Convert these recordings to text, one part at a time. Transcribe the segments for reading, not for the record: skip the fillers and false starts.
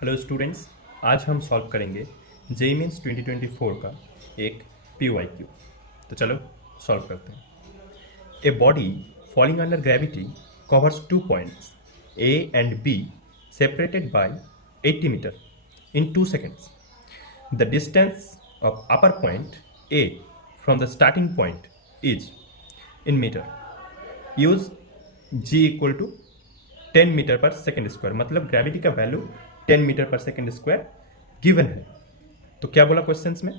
Hello students, आज हम solve करेंगे जेईई मेंस 2024 का एक पीवाईक्यू। तो चलो सॉल्व करते हैं। A body falling under gravity covers 2 points A and B separated by 80 metre in 2 seconds. The distance of upper point A from the starting point is in meter. Use g equal to 10 metre per second square, मतलब gravity का value 10 metre per second square given है। तो क्या बोला questions में,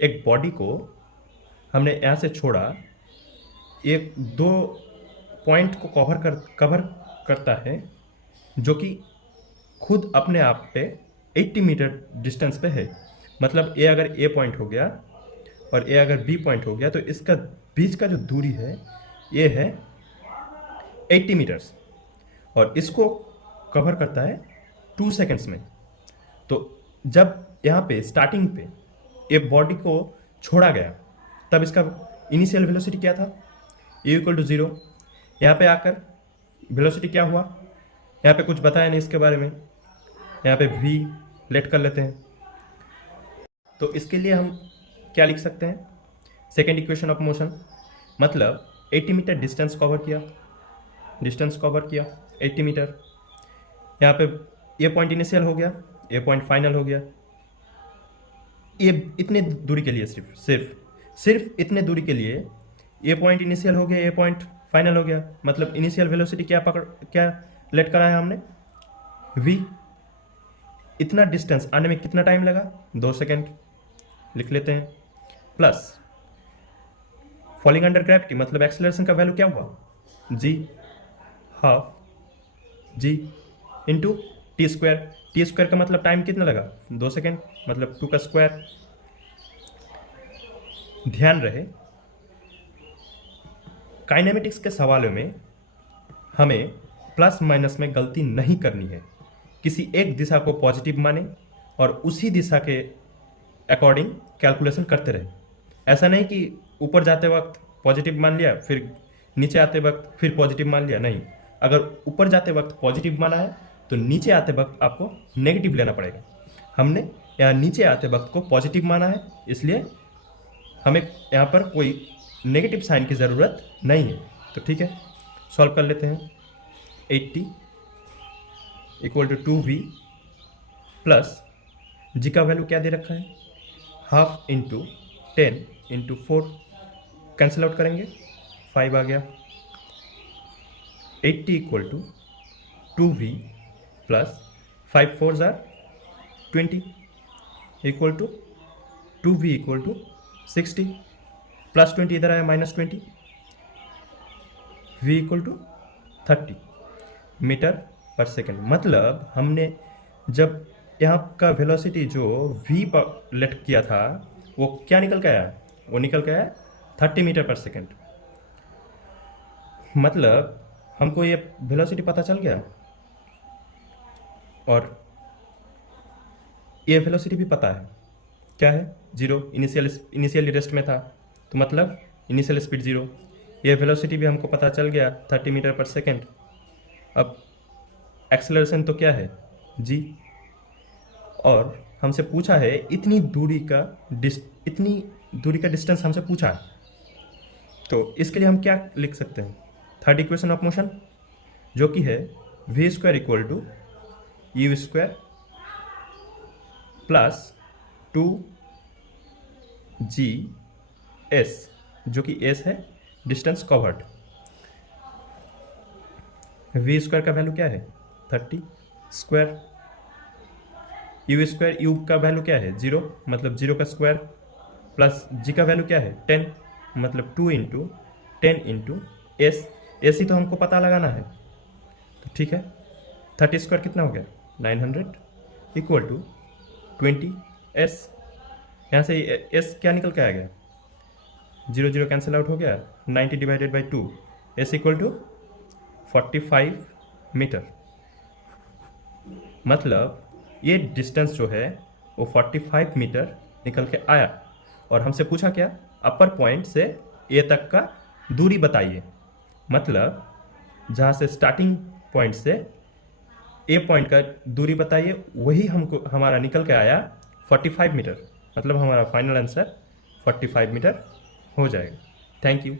एक body को हमने यहाँ से छोड़ा, एक दो पॉइंट को कवर करता है जो कि खुद अपने आप पे 80 मीटर डिस्टेंस पे है। मतलब ए अगर ए पॉइंट हो गया और ए अगर बी पॉइंट हो गया तो इसका बीच का जो दूरी है ये है 80 मीटर्स और इसको कवर करता है 2 सेकेंड्स में। तो जब यहाँ पे स्टार्टिंग पे ये बॉडी को छोड़ा गया तब इसका इनिशियल वेलोसिटी क्या था, ए इक्वल टू 0। यहाँ पे आकर वेलोसिटी क्या हुआ, यहाँ पे कुछ बताया नहीं इसके बारे में, यहाँ पे v लेट कर लेते हैं। तो इसके लिए हम क्या लिख सकते हैं, सेकेंड इक्वेशन ऑफ मोशन, मतलब 80 मीटर डिस्टेंस कवर किया 80 मीटर। यहाँ पे ये पॉइंट इनिशियल हो गया, ये पॉइंट फाइनल हो गया। ये इतने दूरी के लिए सिर्फ इतने दूरी के लिए ये पॉइंट इनिशियल हो गया, ये पॉइंट फाइनल हो गया। मतलब इनिशियल वेलोसिटी क्या लेट कराया हमने, v। इतना डिस्टेंस आने में कितना टाइम लगा, 2 सेकेंड लिख लेते हैं। प्लस फॉलिंग अंडर ग्रेविटी मतलब एक्सेलरेशन का वैल्यू क्या हुआ, g half g into T square का मतलब टाइम कितना लगा, 2 सेकेंड, मतलब 2 का स्क्वायर। ध्यान रहे काइनेमेटिक्स के सवालों में हमें प्लस माइनस में गलती नहीं करनी है। किसी एक दिशा को पॉजिटिव माने और उसी दिशा के अकॉर्डिंग कैलकुलेशन करते रहे। ऐसा नहीं कि ऊपर जाते वक्त पॉजिटिव मान लिया फिर नीचे आते वक्त फिर पॉजिटिव मान लिया, नहीं। अगर ऊपर जाते वक्त पॉजिटिव माना है तो नीचे आते वक्त आपको नेगेटिव लेना पड़ेगा। हमने यहाँ नीचे आते वक्त को पॉजिटिव माना है, इसलिए हमें यहाँ पर कोई नेगेटिव साइन की ज़रूरत नहीं है। तो ठीक है, सॉल्व कर लेते हैं। 80 इक्वल टू 2v प्लस जी का वैल्यू क्या दे रखा है, half into 10 into 4, cancel out करेंगे 5 आ गया। 80 इक्वल टू 2v प्लस 5 4 जार 20 equal to 2v equal to 60 plus 20 इधर आया -20, v equal to 30 metre per second. मतलब हमने जब यहाँ का वेलोसिटी जो v पर लेट किया था वो क्या निकल के आया, वो निकल के आया 30 मीटर पर सेकेंड। मतलब हमको ये वेलोसिटी पता चल गया और ये वेलोसिटी भी पता है, क्या है 0। इनिशियल रेस्ट में था तो मतलब इनिशियल स्पीड 0। ये वेलोसिटी भी हमको पता चल गया 30 मीटर पर सेकेंड। अब एक्सेलरेशन तो क्या है, g, और हमसे पूछा है इतनी दूरी का डिस्टेंस हमसे पूछा है। तो इसके लिए हम क्या लिख सकते हैं, थर्ड इक्वेशन ऑफ मोशन जो कि है v square equal to u square plus 2gs, जो कि s है डिस्टेंस कवर्ड। v स्क्वायर का वैल्यू क्या है 30 स्क्वायर, u स्क्वायर, u का वैल्यू क्या है 0, मतलब 0 का स्क्वायर, प्लस g का वैल्यू क्या है 10, मतलब 2 इंटू 10 इंटू s ही तो हमको पता लगाना है। तो ठीक है, 30 स्क्वायर कितना हो गया 900 इक्वल टू 20s। यहाँ से s क्या निकल के आ गया, 0 कैंसिल आउट हो गया, 90 divided by 2, s equal to 45 metre. मतलब ये डिस्टेंस जो है वो 45 मीटर निकल के आया और हमसे पूछा क्या, अपर पॉइंट से ए तक का दूरी बताइए। मतलब जहाँ से स्टार्टिंग पॉइंट से ए पॉइंट का दूरी बताइए, वही हमको हमारा निकल के आया 45 मीटर। मतलब हमारा फाइनल आंसर 45 मीटर हो जाएगा। Thank you.